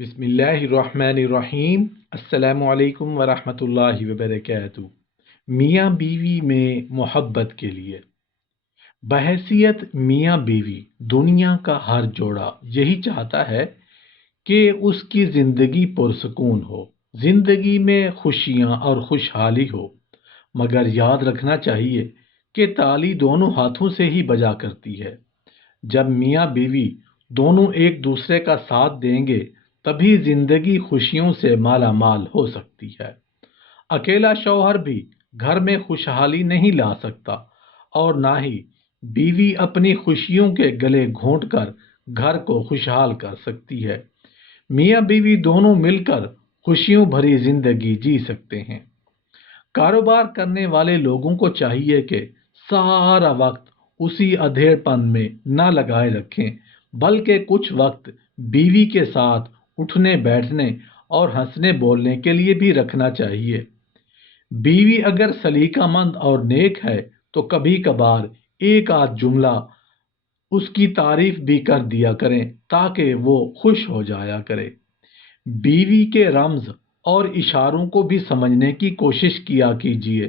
بسم اللہ الرحمن الرحیم۔ السلام علیکم ورحمۃ اللہ وبرکاتہ۔ میاں بیوی میں محبت کے لیے بحیثیت میاں بیوی دنیا کا ہر جوڑا یہی چاہتا ہے کہ اس کی زندگی پرسکون ہو، زندگی میں خوشیاں اور خوشحالی ہو، مگر یاد رکھنا چاہیے کہ تالی دونوں ہاتھوں سے ہی بجا کرتی ہے۔ جب میاں بیوی دونوں ایک دوسرے کا ساتھ دیں گے تبھی زندگی خوشیوں سے مالا مال ہو سکتی ہے۔ اکیلا شوہر بھی گھر میں خوشحالی نہیں لا سکتا اور نہ ہی بیوی اپنی خوشیوں کے گلے گھونٹ کر گھر کو خوشحال کر سکتی ہے۔ میاں بیوی دونوں مل کر خوشیوں بھری زندگی جی سکتے ہیں۔ کاروبار کرنے والے لوگوں کو چاہیے کہ سارا وقت اسی ادھیڑ پن میں نہ لگائے رکھیں، بلکہ کچھ وقت بیوی کے ساتھ اٹھنے بیٹھنے اور ہنسنے بولنے کے لیے بھی رکھنا چاہیے۔ بیوی اگر سلیقہ مند اور نیک ہے تو کبھی کبھار ایک آدھ جملہ اس کی تعریف بھی کر دیا کریں تاکہ وہ خوش ہو جایا کرے۔ بیوی کے رمز اور اشاروں کو بھی سمجھنے کی کوشش کیا کیجیے۔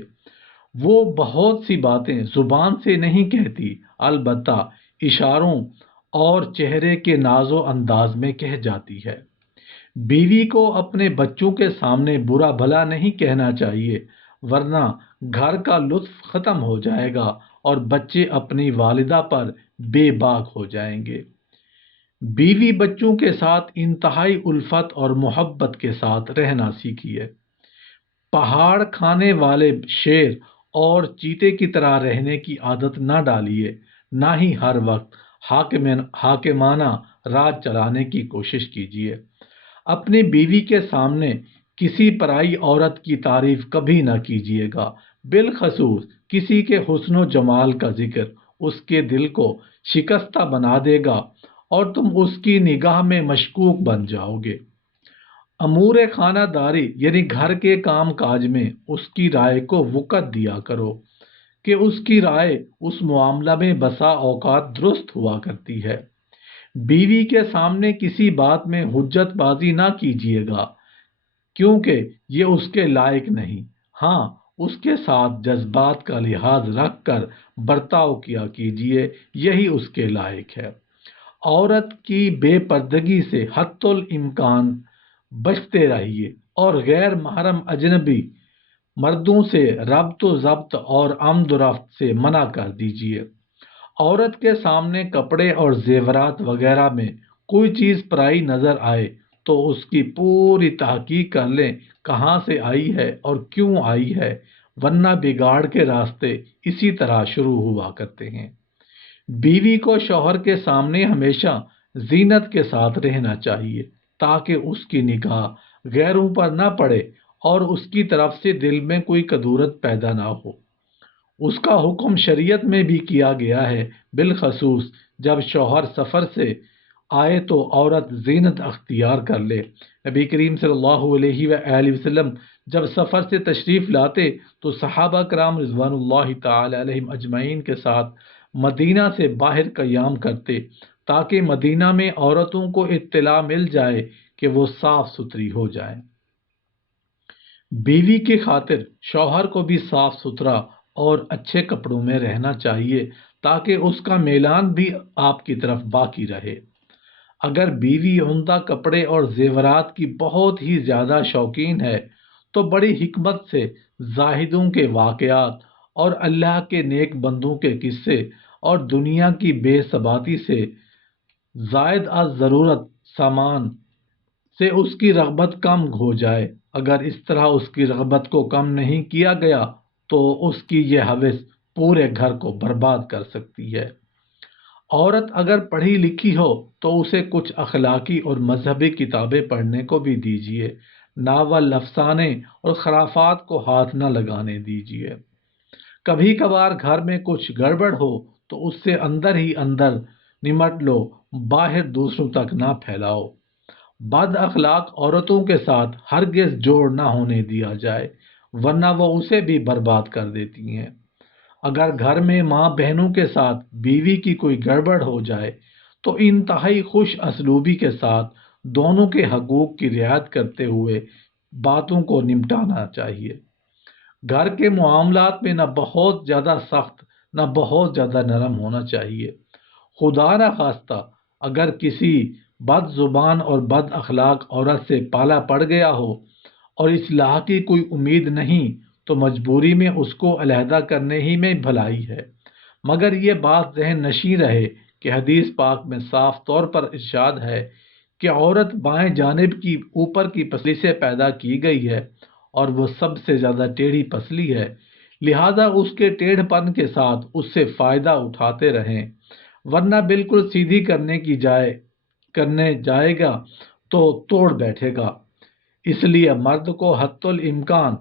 وہ بہت سی باتیں زبان سے نہیں کہتی، البتہ اشاروں اور چہرے کے ناز و انداز میں کہہ جاتی ہے۔ بیوی کو اپنے بچوں کے سامنے برا بھلا نہیں کہنا چاہیے، ورنہ گھر کا لطف ختم ہو جائے گا اور بچے اپنی والدہ پر بے باک ہو جائیں گے۔ بیوی بچوں کے ساتھ انتہائی الفت اور محبت کے ساتھ رہنا سیکھیے۔ پہاڑ کھانے والے شیر اور چیتے کی طرح رہنے کی عادت نہ ڈالیے، نہ ہی ہر وقت حاکمانہ راج چلانے کی کوشش کیجیے۔ اپنی بیوی کے سامنے کسی پرائی عورت کی تعریف کبھی نہ کیجیے گا، بالخصوص کسی کے حسن و جمال کا ذکر اس کے دل کو شکستہ بنا دے گا اور تم اس کی نگاہ میں مشکوک بن جاؤ گے۔ امور خانہ داری یعنی گھر کے کام کاج میں اس کی رائے کو وقت دیا کرو کہ اس کی رائے اس معاملہ میں بسا اوقات درست ہوا کرتی ہے۔ بیوی کے سامنے کسی بات میں حجت بازی نہ کیجیے گا کیونکہ یہ اس کے لائق نہیں۔ ہاں، اس کے ساتھ جذبات کا لحاظ رکھ کر برتاؤ کیا کیجیے، یہی اس کے لائق ہے۔ عورت کی بے پردگی سے حتی الامکان بچتے رہیے اور غیر محرم اجنبی مردوں سے ربط و ضبط اور آمد و رفت سے منع کر دیجیے۔ عورت کے سامنے کپڑے اور زیورات وغیرہ میں کوئی چیز پرائی نظر آئے تو اس کی پوری تحقیق کر لیں کہاں سے آئی ہے اور کیوں آئی ہے، ورنہ بگاڑ کے راستے اسی طرح شروع ہوا کرتے ہیں۔ بیوی کو شوہر کے سامنے ہمیشہ زینت کے ساتھ رہنا چاہیے تاکہ اس کی نگاہ غیروں پر نہ پڑے اور اس کی طرف سے دل میں کوئی کدورت پیدا نہ ہو۔ اس کا حکم شریعت میں بھی کیا گیا ہے، بالخصوص جب شوہر سفر سے آئے تو عورت زینت اختیار کر لے۔ نبی کریم صلی اللہ علیہ وآلہ وسلم جب سفر سے تشریف لاتے تو صحابہ کرام رضوان اللہ تعالی علیہم اجمعین کے ساتھ مدینہ سے باہر قیام کرتے تاکہ مدینہ میں عورتوں کو اطلاع مل جائے کہ وہ صاف ستھری ہو جائیں۔ بیوی کی خاطر شوہر کو بھی صاف ستھرا اور اچھے کپڑوں میں رہنا چاہیے تاکہ اس کا میلان بھی آپ کی طرف باقی رہے۔ اگر بیوی عمدہ کپڑے اور زیورات کی بہت ہی زیادہ شوقین ہے تو بڑی حکمت سے زاہدوں کے واقعات اور اللہ کے نیک بندوں کے قصے اور دنیا کی بے ثباتی سے زائد از ضرورت سامان سے اس کی رغبت کم ہو جائے۔ اگر اس طرح اس کی رغبت کو کم نہیں کیا گیا تو اس کی یہ ہوس پورے گھر کو برباد کر سکتی ہے۔ عورت اگر پڑھی لکھی ہو تو اسے کچھ اخلاقی اور مذہبی کتابیں پڑھنے کو بھی دیجیے، ناول افسانے اور خرافات کو ہاتھ نہ لگانے دیجیے۔ کبھی کبھار گھر میں کچھ گڑبڑ ہو تو اس سے اندر ہی اندر نمٹ لو، باہر دوسروں تک نہ پھیلاؤ۔ بد اخلاق عورتوں کے ساتھ ہرگز جوڑ نہ ہونے دیا جائے ورنہ وہ اسے بھی برباد کر دیتی ہیں۔ اگر گھر میں ماں بہنوں کے ساتھ بیوی کی کوئی گڑبڑ ہو جائے تو انتہائی خوش اسلوبی کے ساتھ دونوں کے حقوق کی رعایت کرتے ہوئے باتوں کو نمٹانا چاہیے۔ گھر کے معاملات میں نہ بہت زیادہ سخت نہ بہت زیادہ نرم ہونا چاہیے۔ خدا نہ خواستہ اگر کسی بد زبان اور بد اخلاق عورت سے پالا پڑ گیا ہو اور اصلاح کی کوئی امید نہیں تو مجبوری میں اس کو علیحدہ کرنے ہی میں بھلائی ہے، مگر یہ بات ذہن نشین رہے کہ حدیث پاک میں صاف طور پر ارشاد ہے کہ عورت بائیں جانب کی اوپر کی پسلی سے پیدا کی گئی ہے اور وہ سب سے زیادہ ٹیڑھی پسلی ہے، لہذا اس کے ٹیڑھ پن کے ساتھ اس سے فائدہ اٹھاتے رہیں، ورنہ بالکل سیدھی کرنے جائے گا تو توڑ بیٹھے گا۔ اس لیے مرد کو حتی الامکان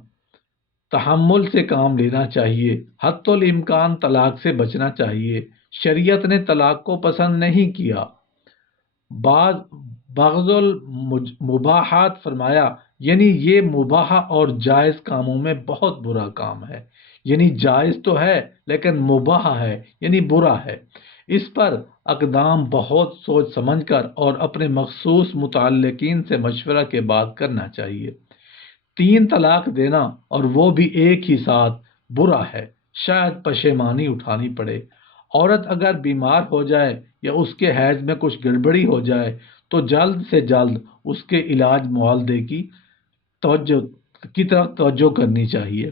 تحمل سے کام لینا چاہیے، حتی الامکان طلاق سے بچنا چاہیے۔ شریعت نے طلاق کو پسند نہیں کیا۔ بعض بغض المباحات فرمایا، یعنی یہ مباح اور جائز کاموں میں بہت برا کام ہے، یعنی جائز تو ہے لیکن مباح ہے یعنی برا ہے۔ اس پر اقدام بہت سوچ سمجھ کر اور اپنے مخصوص متعلقین سے مشورہ کے بعد کرنا چاہیے۔ 3 طلاق دینا اور وہ بھی ایک ہی ساتھ برا ہے، شاید پشیمانی اٹھانی پڑے۔ عورت اگر بیمار ہو جائے یا اس کے حیض میں کچھ گڑبڑی ہو جائے تو جلد سے جلد اس کے علاج معالجے کی طرف توجہ کرنی چاہیے۔